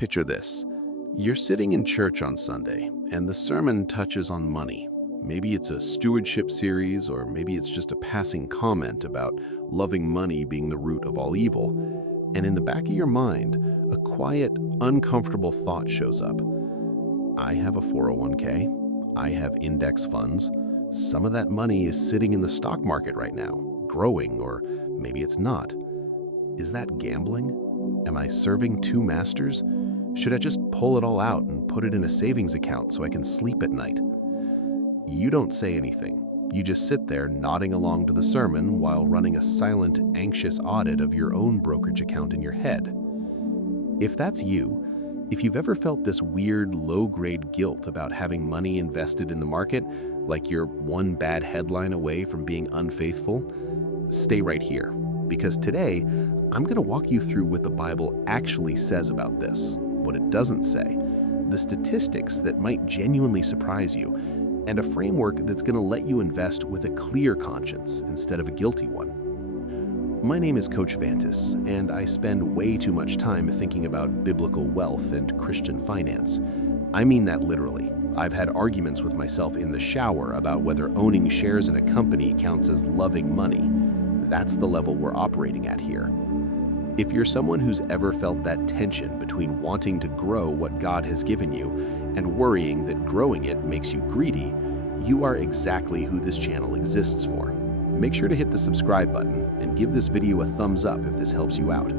Picture this. You're sitting in church on Sunday, and the sermon touches on money. Maybe it's a stewardship series, or maybe it's just a passing comment about loving money being the root of all evil. And in the back of your mind, a quiet, uncomfortable thought shows up. I have a 401k. I have index funds. Some of that money is sitting in the stock market right now, growing, or maybe it's not. Is that gambling? Am I serving two masters? Should I just pull it all out and put it in a savings account so I can sleep at night? You don't say anything. You just sit there nodding along to the sermon while running a silent, anxious audit of your own brokerage account in your head. If that's you, if you've ever felt this weird, low-grade guilt about having money invested in the market, like you're one bad headline away from being unfaithful, stay right here, because today, I'm going to walk you through what the Bible actually says about this, what it doesn't say, the statistics that might genuinely surprise you, and a framework that's going to let you invest with a clear conscience instead of a guilty one. My name is Coach Vantis, and I spend way too much time thinking about biblical wealth and Christian finance. I mean that literally. I've had arguments with myself in the shower about whether owning shares in a company counts as loving money. That's the level we're operating at here. If you're someone who's ever felt that tension between wanting to grow what God has given you and worrying that growing it makes you greedy, you are exactly who this channel exists for. Make sure to hit the subscribe button and give this video a thumbs up if this helps you out,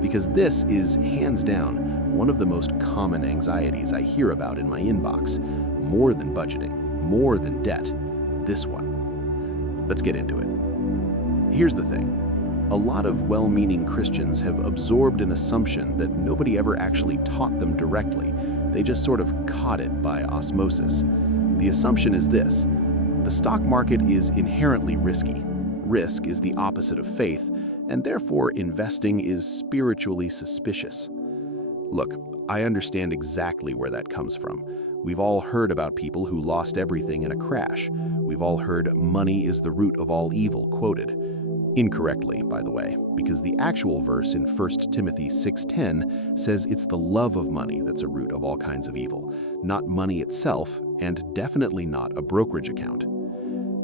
because this is, hands down, one of the most common anxieties I hear about in my inbox. More than budgeting, more than debt, this one. Let's get into it. Here's the thing. A lot of well-meaning Christians have absorbed an assumption that nobody ever actually taught them directly. They just sort of caught it by osmosis. The assumption is this: the stock market is inherently risky. Risk is the opposite of faith, and therefore investing is spiritually suspicious. Look, I understand exactly where that comes from. We've all heard about people who lost everything in a crash. We've all heard money is the root of all evil quoted. Incorrectly, by the way, because the actual verse in 1 Timothy 6:10 says it's the love of money that's a root of all kinds of evil, not money itself, and definitely not a brokerage account.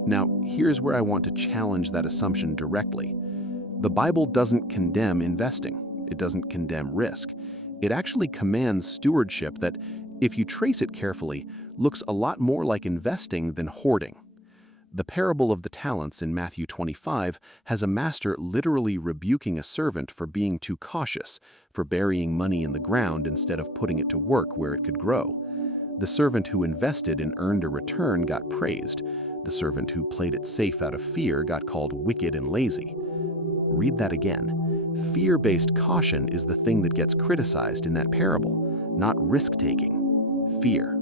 Now, here's where I want to challenge that assumption directly. The Bible doesn't condemn investing. It doesn't condemn risk. It actually commands stewardship that, if you trace it carefully, looks a lot more like investing than hoarding. The parable of the talents in Matthew 25 has a master literally rebuking a servant for being too cautious, for burying money in the ground instead of putting it to work where it could grow. The servant who invested and earned a return got praised. The servant who played it safe out of fear got called wicked and lazy. Read that again. Fear-based caution is the thing that gets criticized in that parable, not risk-taking. Fear.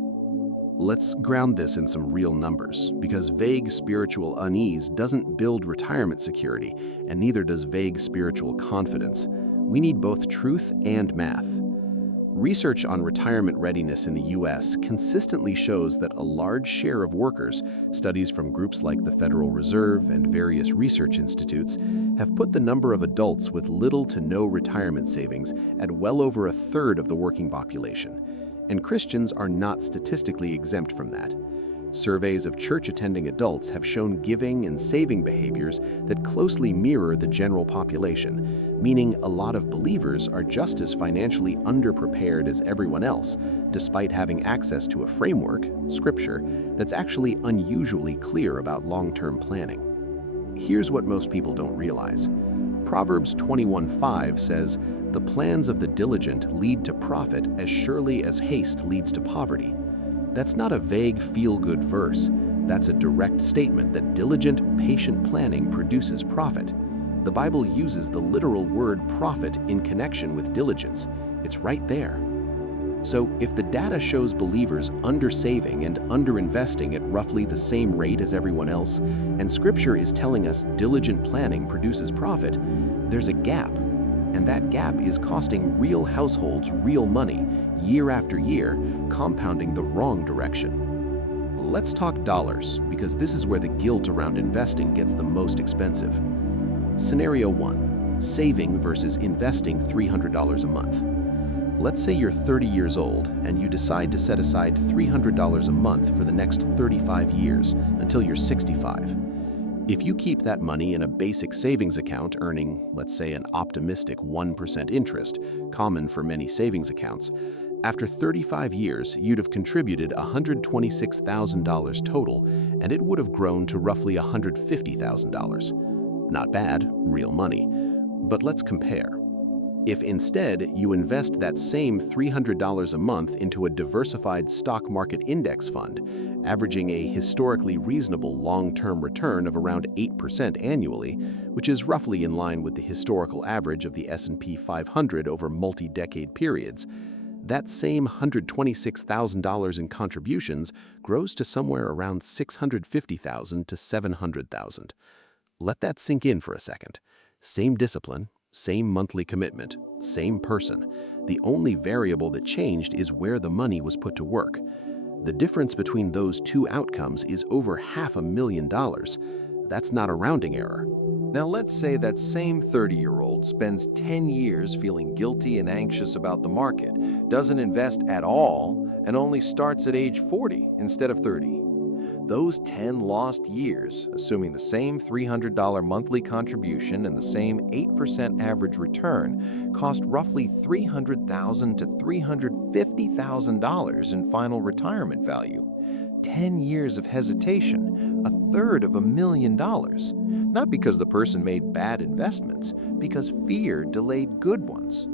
Let's ground this in some real numbers, because vague spiritual unease doesn't build retirement security, and neither does vague spiritual confidence. We need both truth and math. Research on retirement readiness in the U.S. consistently shows that a large share of workers, studies from groups like the Federal Reserve and various research institutes, have put the number of adults with little to no retirement savings at well over a third of the working population. And Christians are not statistically exempt from that. Surveys of church-attending adults have shown giving and saving behaviors that closely mirror the general population, meaning a lot of believers are just as financially underprepared as everyone else, despite having access to a framework, Scripture, that's actually unusually clear about long-term planning. Here's what most people don't realize. Proverbs 21:5 says, "The plans of the diligent lead to profit as surely as haste leads to poverty." That's not a vague feel-good verse. That's a direct statement that diligent, patient planning produces profit. The Bible uses the literal word profit in connection with diligence. It's right there. So if the data shows believers undersaving and underinvesting at roughly the same rate as everyone else, and Scripture is telling us diligent planning produces profit, there's a gap. And that gap is costing real households real money, year after year, compounding the wrong direction. Let's talk dollars, because this is where the guilt around investing gets the most expensive. Scenario 1, saving versus investing $300 a month. Let's say you're 30 years old and you decide to set aside $300 a month for the next 35 years until you're 65. If you keep that money in a basic savings account earning, let's say, an optimistic 1% interest, common for many savings accounts, after 35 years, you'd have contributed $126,000 total, and it would have grown to roughly $150,000. Not bad, real money. But let's compare. If instead you invest that same $300 a month into a diversified stock market index fund, averaging a historically reasonable long-term return of around 8% annually, which is roughly in line with the historical average of the S&P 500 over multi-decade periods, that same $126,000 in contributions grows to somewhere around $650,000 to $700,000. Let that sink in for a second. Same discipline, same monthly commitment, same person. The only variable that changed is where the money was put to work. The difference between those two outcomes is over $500,000. That's not a rounding error. Now let's say that same 30-year-old spends 10 years feeling guilty and anxious about the market, doesn't invest at all, and only starts at age 40 instead of 30. Those 10 lost years, assuming the same $300 monthly contribution and the same 8% average return, cost roughly $300,000 to $350,000 in final retirement value. 10 years of hesitation, $350,000. Not because the person made bad investments, because fear delayed good ones.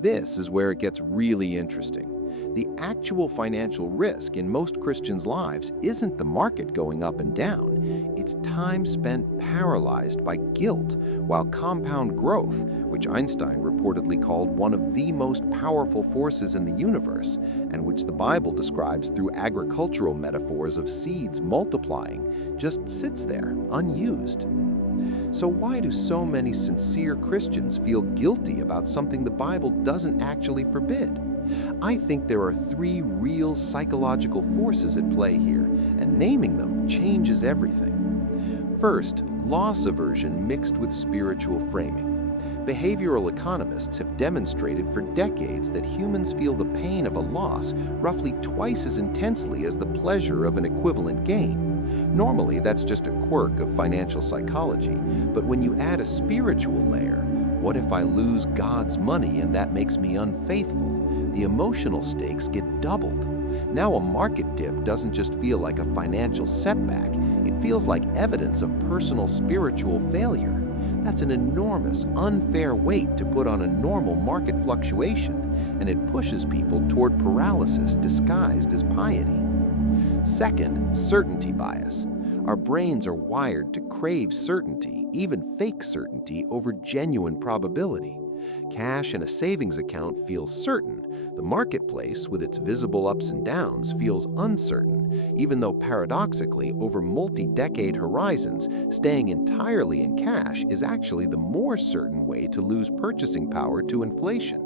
This is where it gets really interesting. The actual financial risk in most Christians' lives isn't the market going up and down. It's time spent paralyzed by guilt, while compound growth, which Einstein reportedly called one of the most powerful forces in the universe, and which the Bible describes through agricultural metaphors of seeds multiplying, just sits there, unused. So why do so many sincere Christians feel guilty about something the Bible doesn't actually forbid? I think there are three real psychological forces at play here, and naming them changes everything. First, loss aversion mixed with spiritual framing. Behavioral economists have demonstrated for decades that humans feel the pain of a loss roughly twice as intensely as the pleasure of an equivalent gain. Normally, that's just a quirk of financial psychology, but when you add a spiritual layer, what if I lose God's money and that makes me unfaithful? The emotional stakes get doubled. Now a market dip doesn't just feel like a financial setback, it feels like evidence of personal spiritual failure. That's an enormous, unfair weight to put on a normal market fluctuation, and it pushes people toward paralysis disguised as piety. Second, certainty bias. Our brains are wired to crave certainty, even fake certainty, over genuine probability. Cash in a savings account feels certain. The marketplace, with its visible ups and downs, feels uncertain, even though paradoxically, over multi-decade horizons, staying entirely in cash is actually the more certain way to lose purchasing power to inflation.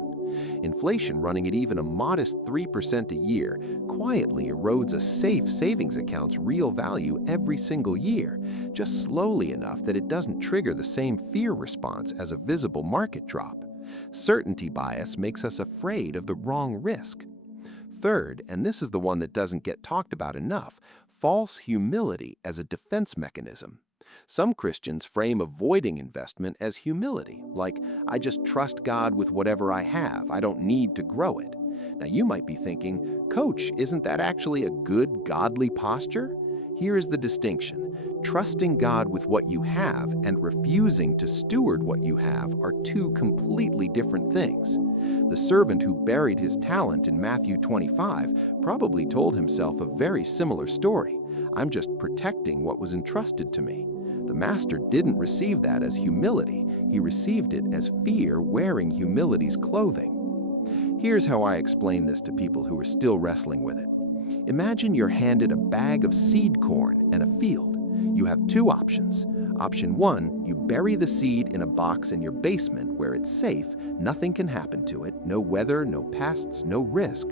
Inflation, running at even a modest 3% a year, quietly erodes a safe savings account's real value every single year, just slowly enough that it doesn't trigger the same fear response as a visible market drop. Certainty bias makes us afraid of the wrong risk. Third, and this is the one that doesn't get talked about enough, false humility as a defense mechanism. Some Christians frame avoiding investment as humility, like, I just trust God with whatever I have, I don't need to grow it. Now you might be thinking, Coach, isn't that actually a good, godly posture? Here is the distinction. Trusting God with what you have and refusing to steward what you have are two completely different things. The servant who buried his talent in Matthew 25 probably told himself a very similar story. I'm just protecting what was entrusted to me. The master didn't receive that as humility. He received it as fear wearing humility's clothing. Here's how I explain this to people who are still wrestling with it. Imagine you're handed a bag of seed corn and a field. You have two options. Option 1, you bury the seed in a box in your basement where it's safe, nothing can happen to it, no weather, no pests, no risk.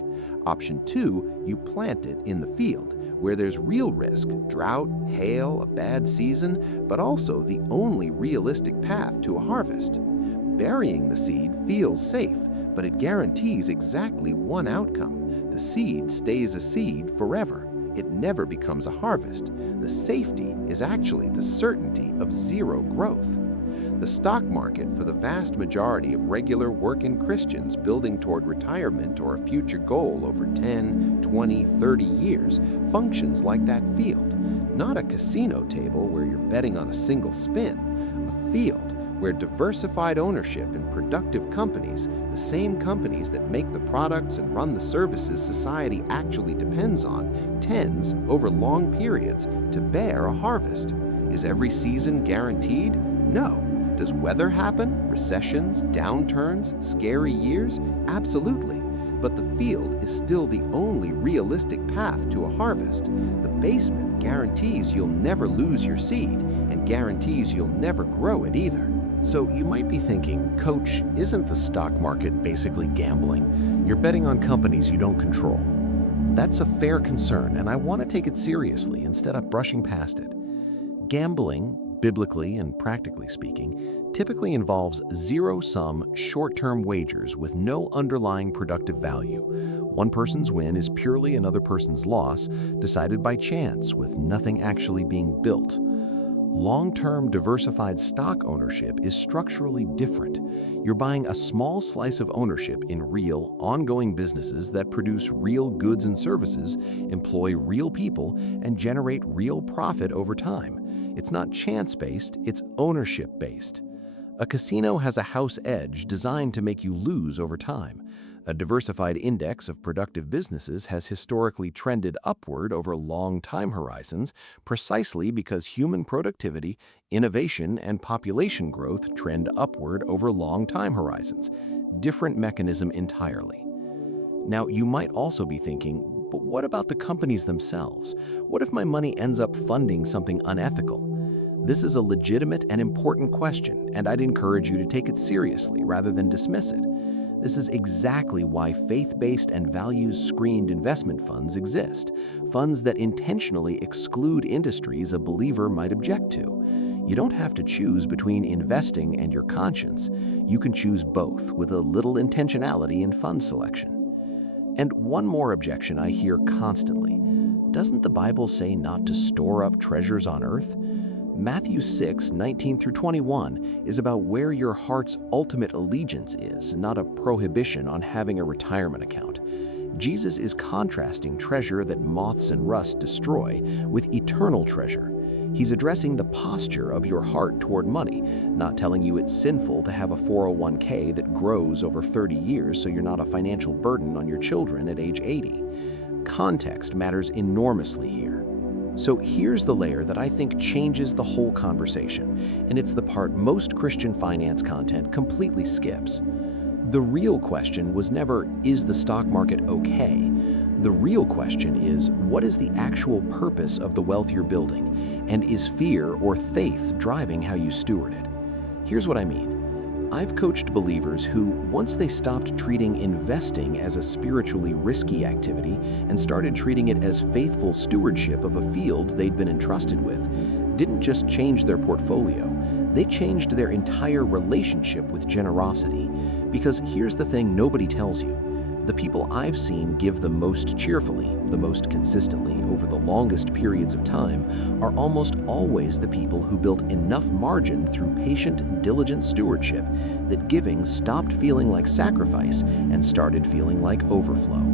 Option 2, you plant it in the field, where there's real risk, drought, hail, a bad season, but also the only realistic path to a harvest. Burying the seed feels safe, but it guarantees exactly one outcome. The seed stays a seed forever. It never becomes a harvest. The safety is actually the certainty of zero growth. The stock market, for the vast majority of regular working Christians building toward retirement or a future goal over 10, 20, 30 years, functions like that field. Not a casino table where you're betting on a single spin, a field where diversified ownership in productive companies, the same companies that make the products and run the services society actually depends on, tends, over long periods, to bear a harvest. Is every season guaranteed? No. Does weather happen? Recessions, downturns, scary years? Absolutely. But the field is still the only realistic path to a harvest. The basement guarantees you'll never lose your seed and guarantees you'll never grow it either. So you might be thinking, Coach, isn't the stock market basically gambling? You're betting on companies you don't control. That's a fair concern, and I want to take it seriously instead of brushing past it. Gambling, biblically and practically speaking, typically involves zero-sum, short-term wagers with no underlying productive value. One person's win is purely another person's loss, decided by chance, with nothing actually being built. Long-term diversified stock ownership is structurally different. You're buying a small slice of ownership in real, ongoing businesses that produce real goods and services, employ real people, and generate real profit over time. It's not chance-based, it's ownership-based. A casino has a house edge designed to make you lose over time. A diversified index of productive businesses has historically trended upward over long time horizons precisely because human productivity, innovation, and population growth trend upward over long time horizons. Different mechanism entirely. Now, you might also be thinking, but what about the companies themselves? What if my money ends up funding something unethical? This is a legitimate and important question, and I'd encourage you to take it seriously rather than dismiss it. This is exactly why faith-based and values-screened investment funds exist, funds that intentionally exclude industries a believer might object to. You don't have to choose between investing and your conscience. You can choose both with a little intentionality in fund selection. And one more objection I hear constantly. Doesn't the Bible say not to store up treasures on earth? Matthew 6:19-21 is about where your heart's ultimate allegiance is, not a prohibition on having a retirement account. Jesus is contrasting treasure that moths and rust destroy with eternal treasure. He's addressing the posture of your heart toward money, not telling you it's sinful to have a 401k that grows over 30 years so you're not a financial burden on your children at age 80. Context matters enormously here. So here's the layer that I think changes the whole conversation, and it's the part most Christian finance content completely skips. The real question was never, is the stock market okay? The real question is, what is the actual purpose of the wealth you're building? And is fear or faith driving how you steward it? Here's what I mean. I've coached believers who, once they stopped treating investing as a spiritually risky activity and started treating it as faithful stewardship of a field they'd been entrusted with, didn't just change their portfolio, they changed their entire relationship with generosity. Because here's the thing nobody tells you. The people I've seen give the most cheerfully, the most consistently over the longest periods of time are almost always the people who built enough margin through patient, diligent stewardship that giving stopped feeling like sacrifice and started feeling like overflow.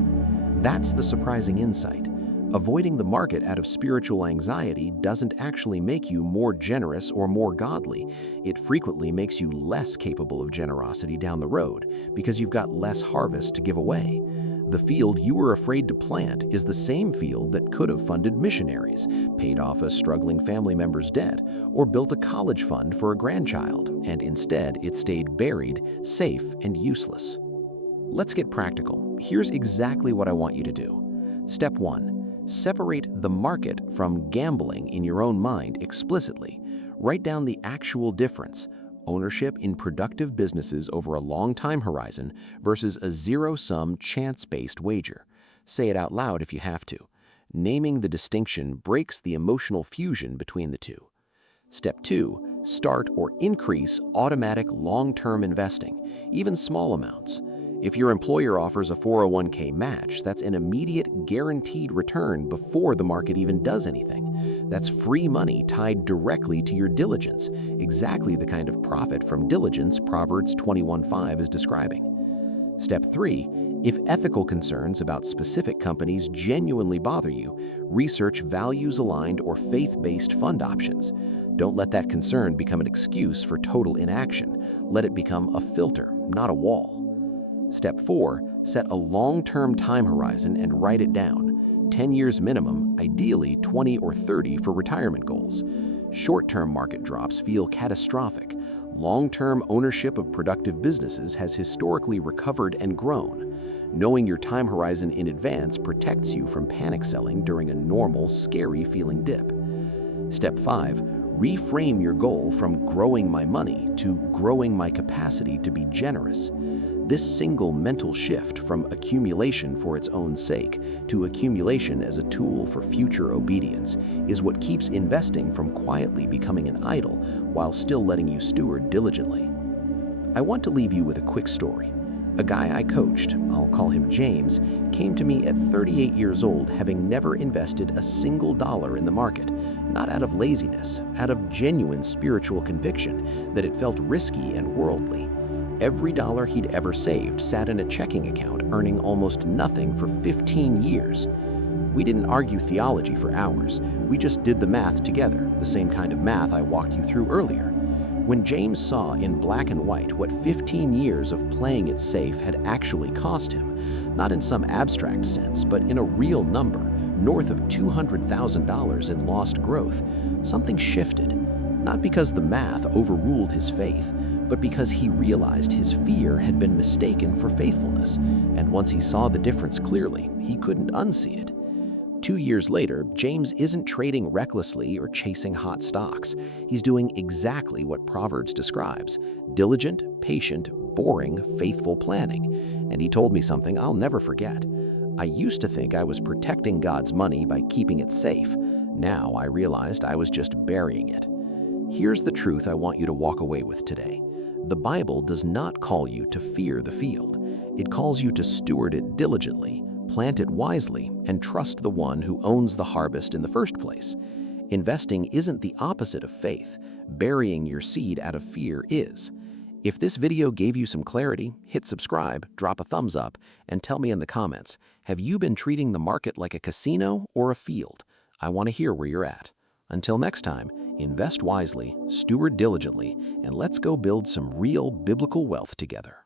That's the surprising insight. Avoiding the market out of spiritual anxiety doesn't actually make you more generous or more godly. It frequently makes you less capable of generosity down the road because you've got less harvest to give away. The field you were afraid to plant is the same field that could have funded missionaries, paid off a struggling family member's debt, or built a college fund for a grandchild, and instead it stayed buried, safe, and useless. Let's get practical. Here's exactly what I want you to do. Step 1. Separate the market from gambling in your own mind explicitly. Write down the actual difference, ownership in productive businesses over a long time horizon versus a zero-sum, chance-based wager. Say it out loud if you have to. Naming the distinction breaks the emotional fusion between the two. Step 2. Start or increase automatic long-term investing, even small amounts. If your employer offers a 401k match, that's an immediate guaranteed return before the market even does anything. That's free money tied directly to your diligence, exactly the kind of profit from diligence Proverbs 21:5 is describing. Step 3. If ethical concerns about specific companies genuinely bother you, research values-aligned or faith-based fund options. Don't let that concern become an excuse for total inaction. Let it become a filter, not a wall. Step 4. Set a long-term time horizon and write it down. 10 years minimum, ideally 20 or 30 for retirement goals. Short-term market drops feel catastrophic. Long-term ownership of productive businesses has historically recovered and grown. Knowing your time horizon in advance protects you from panic selling during a normal, scary-feeling dip. Step 5. Reframe your goal from growing my money to growing my capacity to be generous. This single mental shift from accumulation for its own sake to accumulation as a tool for future obedience is what keeps investing from quietly becoming an idol while still letting you steward diligently. I want to leave you with a quick story. A guy I coached, I'll call him James, came to me at 38 years old having never invested a single dollar in the market, not out of laziness, out of genuine spiritual conviction that it felt risky and worldly. Every dollar he'd ever saved sat in a checking account, earning almost nothing for 15 years. We didn't argue theology for hours. We just did the math together, the same kind of math I walked you through earlier. When James saw in black and white what 15 years of playing it safe had actually cost him, not in some abstract sense, but in a real number, north of $200,000 in lost growth, something shifted. Not because the math overruled his faith, but because he realized his fear had been mistaken for faithfulness, and once he saw the difference clearly, he couldn't unsee it. 2 years later, James isn't trading recklessly or chasing hot stocks. He's doing exactly what Proverbs describes: diligent, patient, boring, faithful planning. And he told me something I'll never forget. I used to think I was protecting God's money by keeping it safe. Now I realized I was just burying it. Here's the truth I want you to walk away with today. The Bible does not call you to fear the field. It calls you to steward it diligently, plant it wisely, and trust the one who owns the harvest in the first place. Investing isn't the opposite of faith. Burying your seed out of fear is. If this video gave you some clarity, hit subscribe, drop a thumbs up, and tell me in the comments, have you been treating the market like a casino or a field? I want to hear where you're at. Until next time, invest wisely, steward diligently, and let's go build some real biblical wealth together.